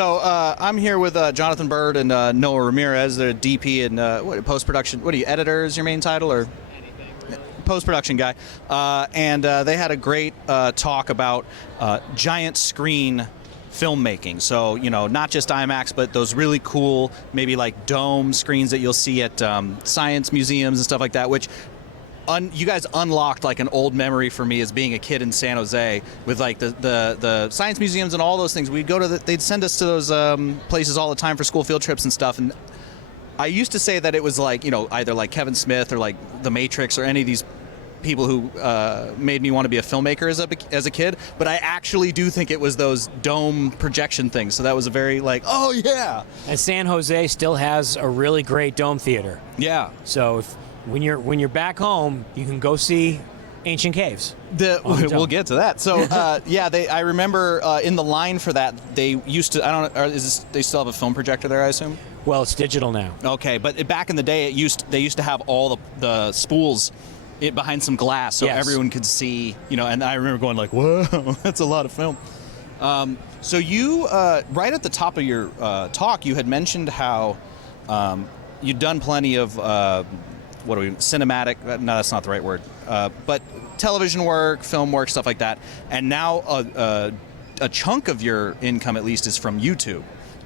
So I'm here with Jonathan Bird and Noah Ramirez. They're DP and post-production. What are you, editor is your main title, or? Post-production guy. And they had a great talk about giant screen filmmaking. So, you know, not just IMAX, but those really cool, maybe like dome screens that you'll see at science museums and stuff like that, which you guys unlocked like an old memory for me as being a kid in San Jose with like the science museums and all those things. We'd go to they'd send us to those places all the time for school field trips and stuff. And I used to say that it was like, you know, either like Kevin Smith or like The Matrix or any of these people who made me want to be a filmmaker as a kid, but I actually do think it was those dome projection things. So that was a very like, oh yeah. And San Jose still has a really great dome theater. Yeah. So when you're back home, you can go see ancient caves. We'll get to that. So yeah, I remember in the line for that they used to. I don't know. They still have a film projector there, I assume. Well, it's digital now. Okay, but back in the day, they used to have all the spools behind some glass, so everyone could see, you know. And I remember going like, "Whoa, that's a lot of film." So you, right at the top of your talk, you had mentioned how you'd done plenty of cinematic. No, that's not the right word. But television work, film work, stuff like that. And now a chunk of your income, at least, is from YouTube.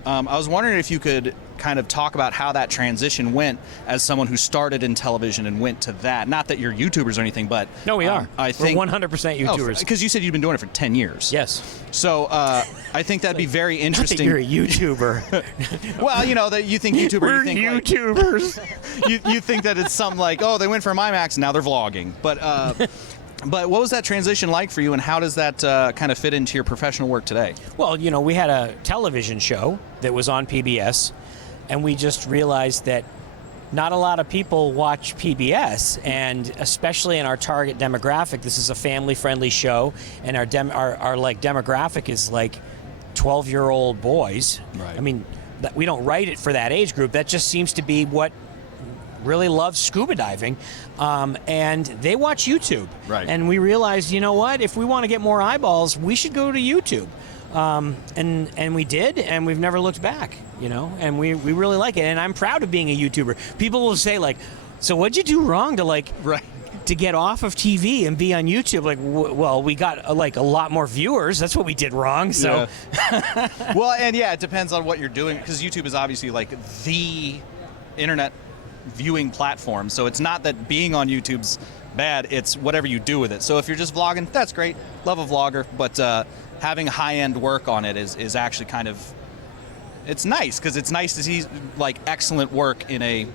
I was wondering if you could kind of talk about how that transition went as someone who started in television and went to that. Not that you're YouTubers or anything, but... No, we are. I think, we're 100% YouTubers. Because you said you've been doing it for 10 years. Yes. So I think that'd be very interesting. You're a YouTuber. Well, you know, that you think YouTuber... We're you think YouTubers. Like, you think that it's something like, oh, they went from IMAX and now they're vlogging. But what was that transition like for you, and how does that kind of fit into your professional work today? Well, you know, we had a television show that was on PBS, and we just realized that not a lot of people watch PBS, and especially in our target demographic, this is a family-friendly show, and our demographic is like 12-year-old boys. Right. I mean, we don't write it for that age group. That just seems to be what really loves scuba diving, and they watch YouTube. Right. And we realized, you know what? If we want to get more eyeballs, we should go to YouTube. And we did, and we've never looked back, you know, and we really like it. And I'm proud of being a YouTuber. People will say, like, so what'd you do wrong to, like, to get off of TV and be on YouTube? Like, well, we got, like, a lot more viewers. That's what we did wrong, so. Yeah. Well, and yeah, it depends on what you're doing, because YouTube is obviously, like, the internet viewing platform. So it's not that being on YouTube's bad, it's whatever you do with it. So if you're just vlogging, that's great. Love a vlogger, but having high-end work on it is actually kind of, it's nice, because it's nice to see like excellent work in a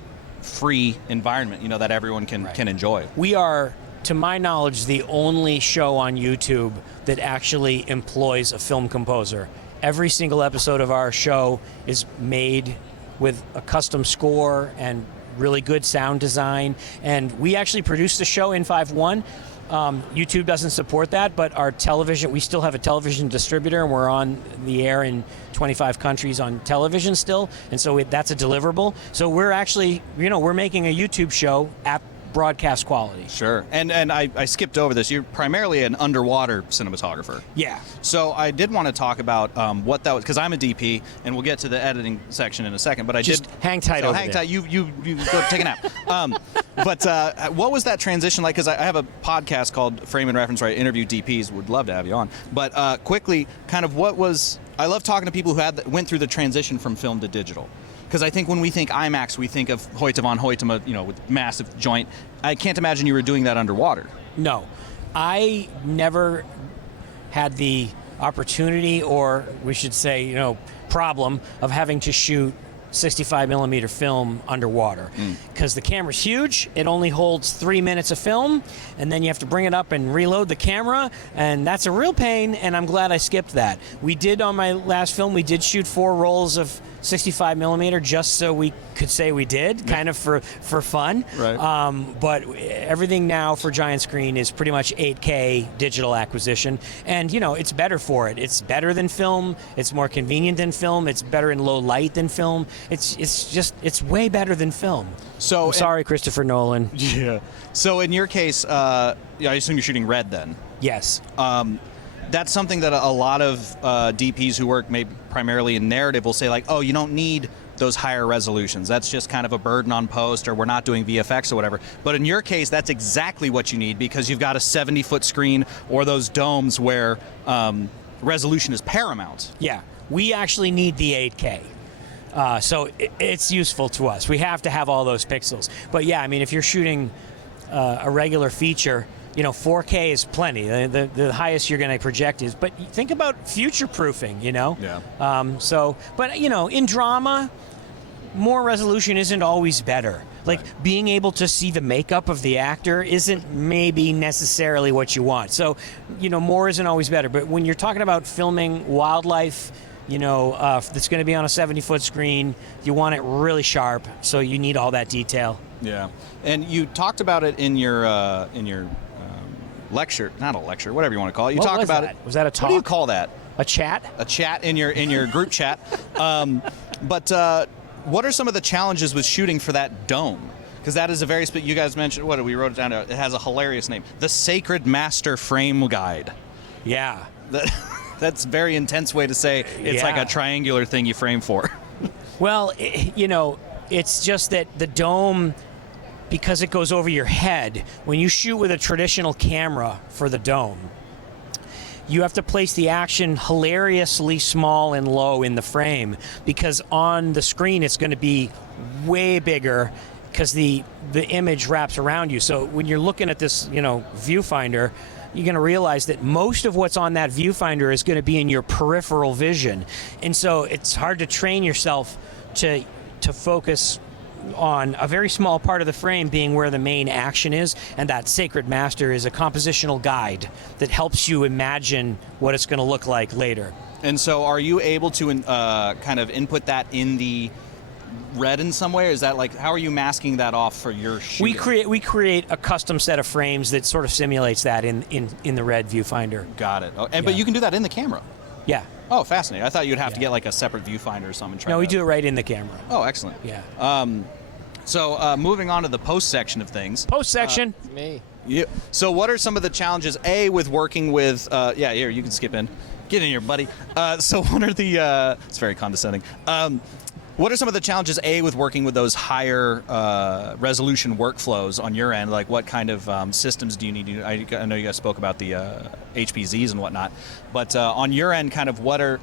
free environment, you know, that everyone can enjoy. We are, to my knowledge, the only show on YouTube that actually employs a film composer. Every single episode of our show is made with a custom score and really good sound design, and we actually produce the show in 5.1. YouTube doesn't support that, but our television, we still have a television distributor, and we're on the air in 25 countries on television still, and so that's a deliverable. So we're actually, you know, we're making a YouTube show at broadcast quality. Sure. And I skipped over this. You're primarily an underwater cinematographer. Yeah. So I did want to talk about what that was, because I'm a DP, and we'll get to the editing section in a second, but Just hang tight over there. Hang tight. You go take a nap. But what was that transition like? Because I have a podcast called Frame and Reference where I interview DPs. Would love to have you on. But quickly, kind of what was... I love talking to people who went through the transition from film to digital. Because I think when we think IMAX, we think of Hoyte van Hoytema, you know, with massive joint. I can't imagine you were doing that underwater. No. I never had the opportunity, or we should say, you know, problem of having to shoot 65 millimeter film underwater, because the camera's huge. It only holds 3 minutes of film, and then you have to bring it up and reload the camera, and that's a real pain, and I'm glad I skipped that. We did, on my last film, we did shoot 4 rolls of 65 millimeter just so we could say we did, kind of for fun. Right. But everything now for giant screen is pretty much 8K digital acquisition, and you know, it's better for it. It's better than film. It's more convenient than film. It's better in low light than film. It's way better than film. So I'm sorry, Christopher Nolan. Yeah. So in your case, I assume you're shooting red then. Yes. that's something that a lot of DPs who work maybe primarily in narrative will say, like, oh, you don't need those higher resolutions. That's just kind of a burden on post, or we're not doing VFX or whatever. But in your case, that's exactly what you need, because you've got a 70-foot screen or those domes where resolution is paramount. Yeah, we actually need the 8K. So it's useful to us. We have to have all those pixels. But yeah, I mean, if you're shooting a regular feature, 4K is plenty. The highest you're going to project is. But think about future-proofing, Yeah. But in drama, more resolution isn't always better. Like, Right. being able to see the makeup of the actor isn't maybe necessarily what you want. So, more isn't always better. But when you're talking about filming wildlife, that's going to be on a 70-foot screen, you want it really sharp, so you need all that detail. Yeah, and you talked about it in your lecture, not a lecture, whatever you want to call it. You What talked was about that? it. Was that a talk? What do you call that? A chat? A chat in your group chat. But what are some of the challenges with shooting for that dome? Because that is a very you guys mentioned, we wrote it down. It has a hilarious name, the Sacred Master Frame Guide. Yeah. That's a very intense way to say it's like Yeah. a triangular thing you frame for. Well, it's just that the dome, because it goes over your head, when you shoot with a traditional camera for the dome, you have to place the action hilariously small and low in the frame, because on the screen it's going to be way bigger because the image wraps around you. So when you're looking at this, viewfinder, you're going to realize that most of what's on that viewfinder is going to be in your peripheral vision. And so it's hard to train yourself to focus on a very small part of the frame being where the main action is, and that Sacred Master is a compositional guide that helps you imagine what it's going to look like later. And so are you able to kind of input that in the red in some way, or is that like, how are you masking that off for your shooting? We create a custom set of frames that sort of simulates that in the red viewfinder. Got it. But you can do that in the camera. Yeah. Oh, fascinating. I thought you'd have to Yeah. get like a separate viewfinder or something. No, we do it right in the camera. Oh, excellent. Yeah. So moving on to the post section of things. Post section. Me. Yeah. So what are some of the challenges, with working with, here, you can skip in. Get in here, buddy. So what are the, it's very condescending. What are some of the challenges, with working with those higher resolution workflows on your end? Like, what kind of systems do you need? I know you guys spoke about the HPZs and whatnot, but on your end, kind of what are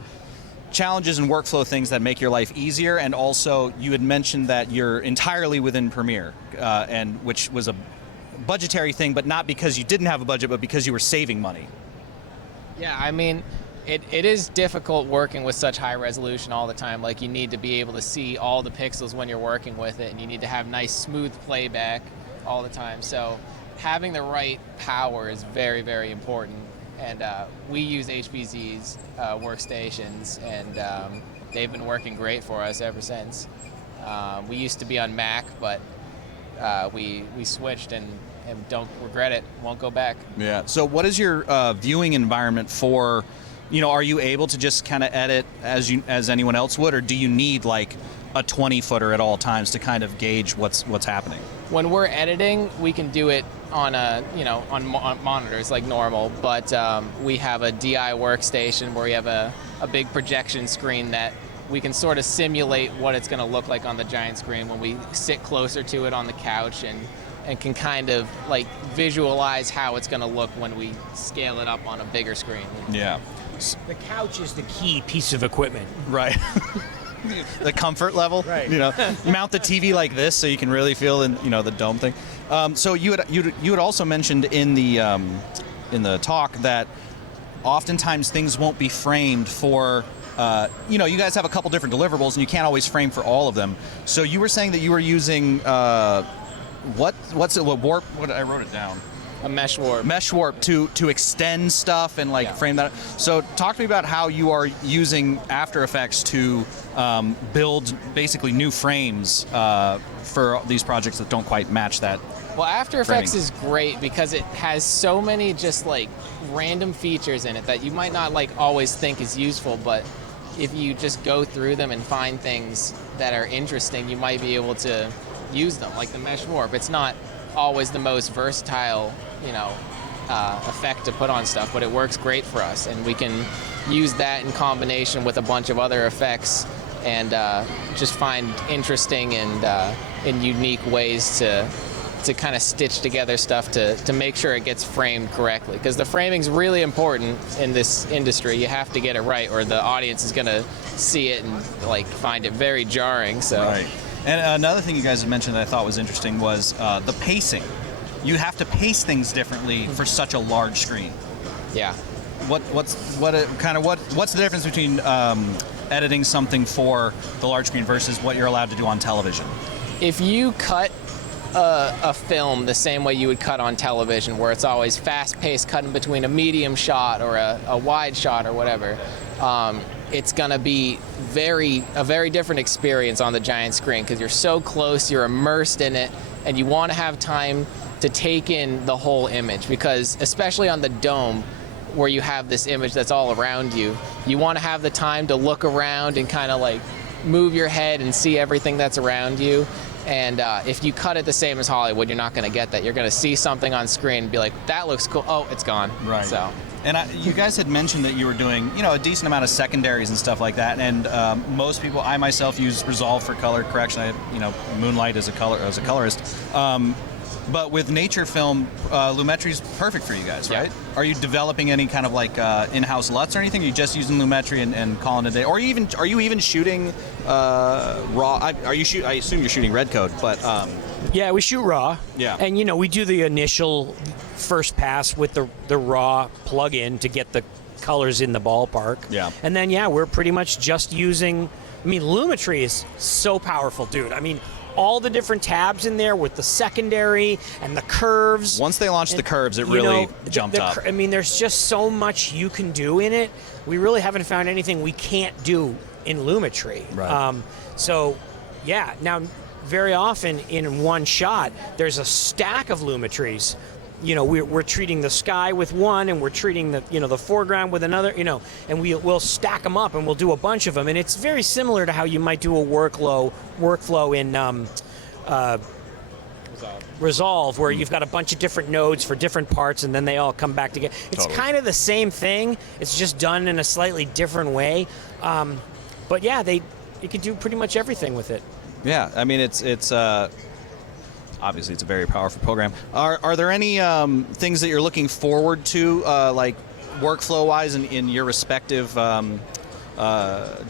challenges and workflow things that make your life easier? And also, you had mentioned that you're entirely within Premiere, and which was a budgetary thing, but not because you didn't have a budget, but because you were saving money. Yeah, I mean, it is difficult working with such high resolution all the time. Like, you need to be able to see all the pixels when you're working with it, and you need to have nice smooth playback all the time. So having the right power is very, very important. And we use HPZ's workstations, and they've been working great for us ever since. We used to be on Mac, but we switched and don't regret it. Won't go back. Yeah. So what is your viewing environment for, are you able to just kind of edit as anyone else would, or do you need like a 20-footer at all times to kind of gauge what's happening? When we're editing, we can do it on on monitors like normal, but we have a DI workstation where we have a big projection screen that we can sort of simulate what it's going to look like on the giant screen when we sit closer to it on the couch, and can kind of like visualize how it's going to look when we scale it up on a bigger screen. Yeah. The couch is the key piece of equipment. Right. The comfort level. Right. Mount the TV like this so you can really feel the dome thing. So you had also mentioned in the talk that oftentimes things won't be framed for. You guys have a couple different deliverables and you can't always frame for all of them. So you were saying that you were using what's it? What warp? What I wrote it down. A mesh warp. Mesh warp to extend stuff and frame that. So talk to me about how you are using After Effects to build basically new frames for these projects that don't quite match that. Well, After Effects framing. is great because it has so many just like random features in it that you might not like always think is useful, but if you just go through them and find things that are interesting, you might be able to use them. Like the mesh warp, it's not always the most versatile, effect to put on stuff, but it works great for us, and we can use that in combination with a bunch of other effects and just find interesting and unique ways to kind of stitch together stuff to make sure it gets framed correctly, because the framing's really important in this industry. You have to get it right, or the audience is going to see it and like find it very jarring. So Right. And another thing you guys had mentioned that I thought was interesting was the pacing. You have to pace things differently for such a large screen. yeah. What's the difference between editing something for the large screen versus what you're allowed to do on television? If you cut a film the same way you would cut on television, where it's always fast-paced, cutting between a medium shot or a wide shot or whatever, it's going to be a very different experience on the giant screen, because you're so close, you're immersed in it, and you want to have time to take in the whole image, because especially on the dome, where you have this image that's all around you, you want to have the time to look around and kind of like move your head and see everything that's around you. And if you cut it the same as Hollywood, you're not going to get that. You're going to see something on screen and be like, that looks cool. Oh, it's gone. Right. So. And you guys had mentioned that you were doing, a decent amount of secondaries and stuff like that. And most people, I myself use Resolve for color correction. I, moonlight as a colorist. But with nature film, Lumetri is perfect for you guys, right? Yeah. Are you developing any kind of like in-house LUTs or anything? Are you just using Lumetri and calling it a day? Or are you even shooting raw? I assume you're shooting red code, but Yeah, we shoot raw. Yeah. And we do the initial first pass with the raw plug-in to get the colors in the ballpark. Yeah. And then we're pretty much just using. Lumetri is so powerful, dude. All the different tabs in there with the secondary and the curves. Once they launched the curves, it really jumped up. There's just so much you can do in it. We really haven't found anything we can't do in Lumetri. Right. Now, very often in one shot, there's a stack of Lumetris. We're treating the sky with one, and we're treating the foreground with another, and we'll stack them up, and we'll do a bunch of them. And it's very similar to how you might do a workflow in Resolve, where you've got a bunch of different nodes for different parts, and then they all come back together. It's Totally. kind of the same thing. It's just done in a slightly different way. But you can do pretty much everything with it. Yeah, it's obviously it's a very powerful program. Are there any things that you're looking forward to, like workflow-wise, in your respective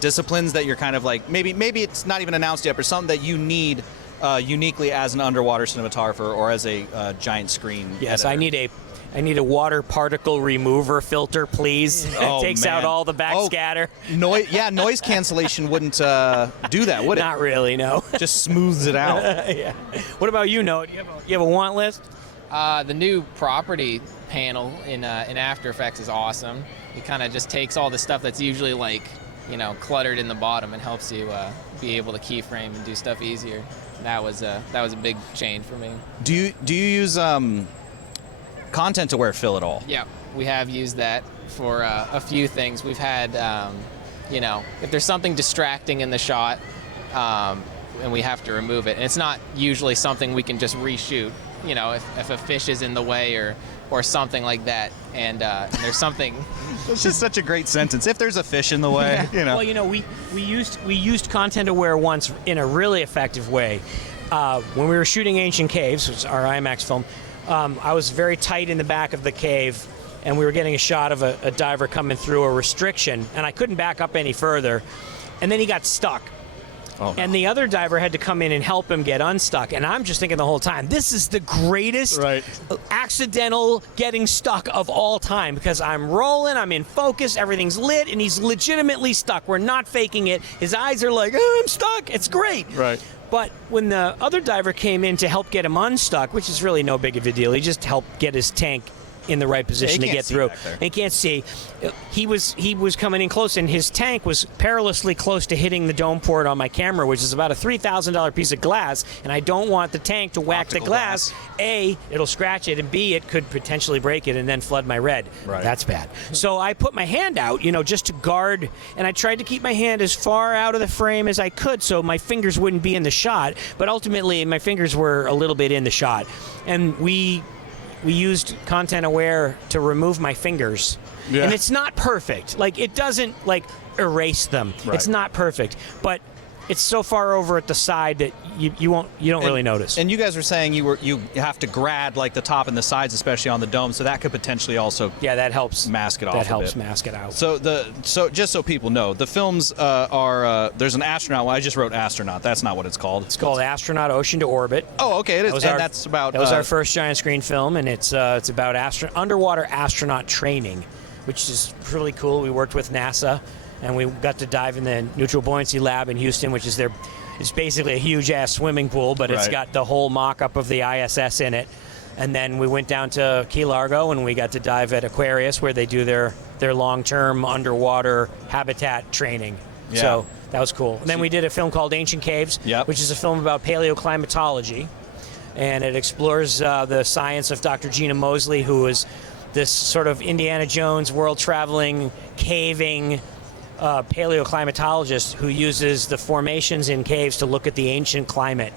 disciplines that you're kind of like maybe it's not even announced yet, but something that you need uniquely as an underwater cinematographer or as a giant screen? Yes, editor? I need a water particle remover filter, please. Oh, it takes man. out all the backscatter. Noise cancellation wouldn't do that, would it? Not really, no. Just smooths it out. Yeah. What about you, Noah? You have a want list? The new property panel in After Effects is awesome. It kind of just takes all the stuff that's usually like, cluttered in the bottom and helps you be able to keyframe and do stuff easier. That was a big change for me. Do you use content aware fill at all? Yeah, we have used that for a few things. We've had, if there's something distracting in the shot, and we have to remove it, and it's not usually something we can just reshoot. If a fish is in the way or something like that, and there's something. It's just such a great sentence. If there's a fish in the way, Well, we used content aware once in a really effective way. When we were shooting Ancient Caves, which is our IMAX film, I was very tight in the back of the cave, and we were getting a shot of a diver coming through a restriction, and I couldn't back up any further, and then he got stuck. Oh, no. And the other diver had to come in and help him get unstuck. And I'm just thinking the whole time, this is the greatest accidental getting stuck of all time, because I'm rolling, I'm in focus, everything's lit, and he's legitimately stuck. We're not faking it. His eyes are like, oh, I'm stuck. It's great. Right. But when the other diver came in to help get him unstuck, which is really no big of a deal, he just helped get his tank in the right position to get through. He can't see. He was coming in close, and his tank was perilously close to hitting the dome port on my camera, which is about a $3,000 piece of glass, and I don't want the tank to whack the glass. A, it'll scratch it, and B, it could potentially break it and then flood my red. Right. That's bad. So I put my hand out, just to guard, and I tried to keep my hand as far out of the frame as I could so my fingers wouldn't be in the shot, but ultimately my fingers were a little bit in the shot. And we we used Content Aware to remove my fingers, Yeah. and it's not perfect. Like, it doesn't like erase them. Right. It's not perfect, but it's so far over at the side that you don't really notice. And you guys were saying you have to grad like the top and the sides, especially on the dome, so that could potentially also that helps mask it off. That a helps bit. mask it out. So just so people know, the films are there's an astronaut. Well, I just wrote astronaut. That's not what it's called. It's called Astronaut Ocean to Orbit. Oh, okay, it is. That was our first giant screen film, and it's about underwater astronaut training, which is really cool. We worked with NASA, and we got to dive in the Neutral Buoyancy Lab in Houston, which is it's basically a huge ass swimming pool, but it's Right. got the whole mock-up of the ISS in it. And then we went down to Key Largo, and we got to dive at Aquarius, where they do their long-term underwater habitat training. Yeah. So that was cool. And then we did a film called Ancient Caves, Yep. which is a film about paleoclimatology, and it explores the science of Dr. Gina Mosley, who was this sort of Indiana Jones world-traveling, caving paleoclimatologist who uses the formations in caves to look at the ancient climate.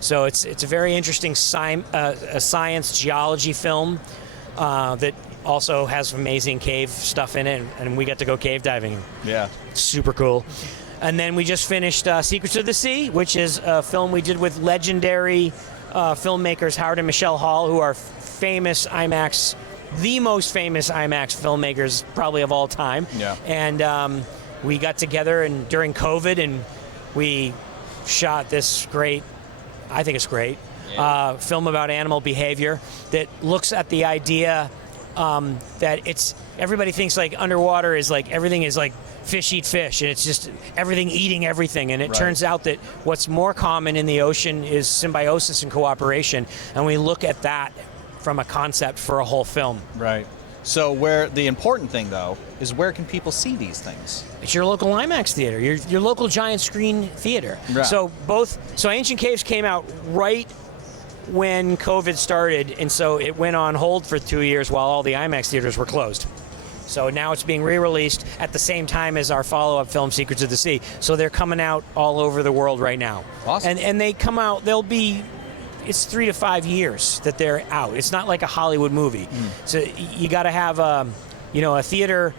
So it's a very interesting science geology film that also has amazing cave stuff in it, and we got to go cave diving. Yeah. Super cool. And then we just finished Secrets of the Sea, which is a film we did with legendary filmmakers Howard and Michelle Hall, who are the most famous IMAX filmmakers probably of all time. Yeah. And we got together during COVID, and we shot this great, I think it's great, film about animal behavior that looks at the idea that everybody thinks like underwater is like everything is like fish eat fish, and it's just everything eating everything. And it Right. turns out that what's more common in the ocean is symbiosis and cooperation. And we look at that from a concept for a whole film. Right. So where the important thing though is where can people see these things? It's your local IMAX theater, your local giant screen theater. Right. So Ancient Caves came out right when COVID started, and so it went on hold for 2 years while all the IMAX theaters were closed. So now it's being re-released at the same time as our follow-up film, Secrets of the Sea. So they're coming out all over the world right now. Awesome. And they come out, it's 3 to 5 years that they're out. It's not like a Hollywood movie. So you got to have a theater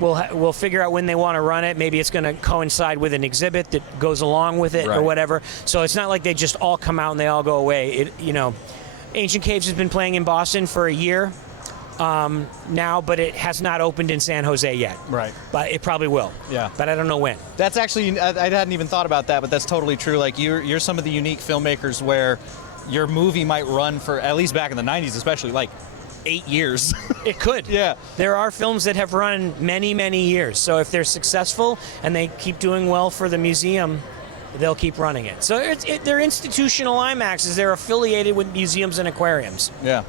will figure out when they want to run it. Maybe it's going to coincide with an exhibit that goes along with it, Right. or whatever. So it's not like they just all come out and they all go away. Ancient Caves has been playing in Boston for a year now, but it has not opened in San Jose yet. Right. But it probably will. Yeah. But I don't know when. That's actually, I hadn't even thought about that, but that's totally true. Like you're some of the unique filmmakers where your movie might run for, at least back in the 90s especially, like 8 years. It could. Yeah. There are films that have run many, many years. So if they're successful and they keep doing well for the museum, they'll keep running it. So they're institutional IMAXs. They're affiliated with museums and aquariums. Yeah.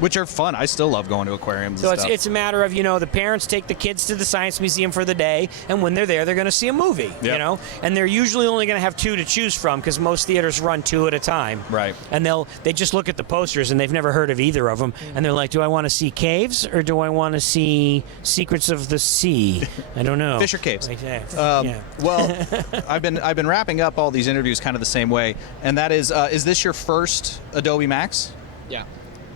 Which are fun. I still love going to aquariums So and stuff. it's a matter of, the parents take the kids to the Science Museum for the day, and when they're there, they're going to see a movie, Yep. And they're usually only going to have 2 to choose from because most theaters run 2 at a time. Right. And they just look at the posters, and they've never heard of either of them, and they're like, do I want to see Caves, or do I want to see Secrets of the Sea? I don't know. Fish or Caves? Yeah. Well, I've been wrapping up all these interviews kind of the same way, and that is this your first Adobe MAX? Yeah.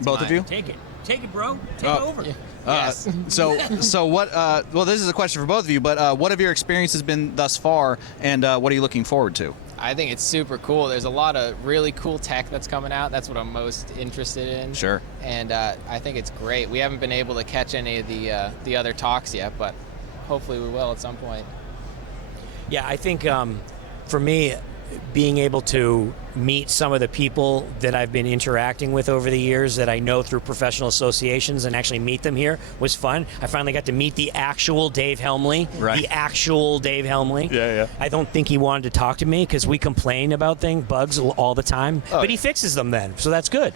Both of you? Take it, bro. Take Oh. over. Yeah. Yes. Yes. So what? Well, this is a question for both of you. But what have your experiences been thus far, and what are you looking forward to? I think it's super cool. There's a lot of really cool tech that's coming out. That's what I'm most interested in. Sure. And I think it's great. We haven't been able to catch any of the other talks yet, but hopefully we will at some point. Yeah, I think for me, being able to meet some of the people that I've been interacting with over the years that I know through professional associations and actually meet them here was fun. I finally got to meet the actual Dave Helmley. Right. The actual Dave Helmley. Yeah. I don't think he wanted to talk to me because we complain about bugs all the time. Oh, but he fixes them then, so that's good.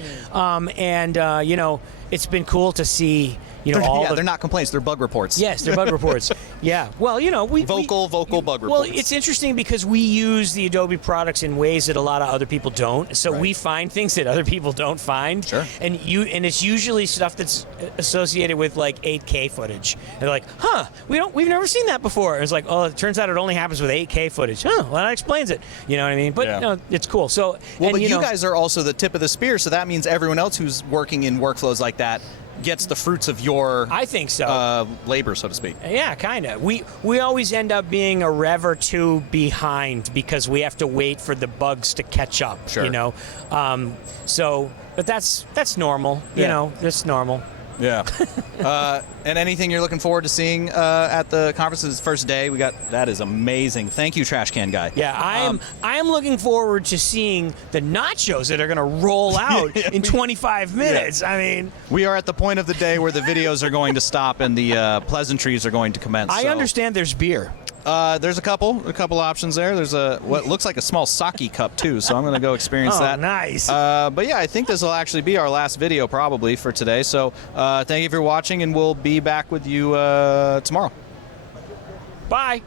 It's been cool to see, all the... they're not complaints; they're bug reports. Yes, they're bug reports. Yeah. Well, you know, Vocal bug reports. Well, it's interesting because we use the Adobe products in ways that a lot of other people don't. So Right. we find things that other people don't find. Sure. And it's usually stuff that's associated with like 8K footage. And they're like, "Huh, we've never seen that before." And it's like, "Oh, it turns out it only happens with 8K footage." Huh, well, that explains it. You know what I mean? But Yeah. no, it's cool. So Well, and, but you know, guys are also the tip of the spear, so that means everyone else who's working in workflows like that gets the fruits of your I think so. labor, so to speak. Yeah, kind of. We always end up being a rev or two behind because we have to wait for the bugs to catch up. Sure. You know, but that's normal. You Yeah. know, that's normal. Yeah. And anything you're looking forward to seeing at the conference's first day? That is amazing. Thank you, Trash Can Guy. Yeah, I am looking forward to seeing the nachos that are going to roll out in 25 minutes. I mean, We are at the point of the day where the videos are going to stop and the pleasantries are going to commence. I so. understand there's beer. There's a couple options there. There's what looks like a small sake cup too, so I'm going to go experience that. Nice. But yeah, I think this will actually be our last video probably for today. So thank you for watching, and we'll be back with you tomorrow. Bye.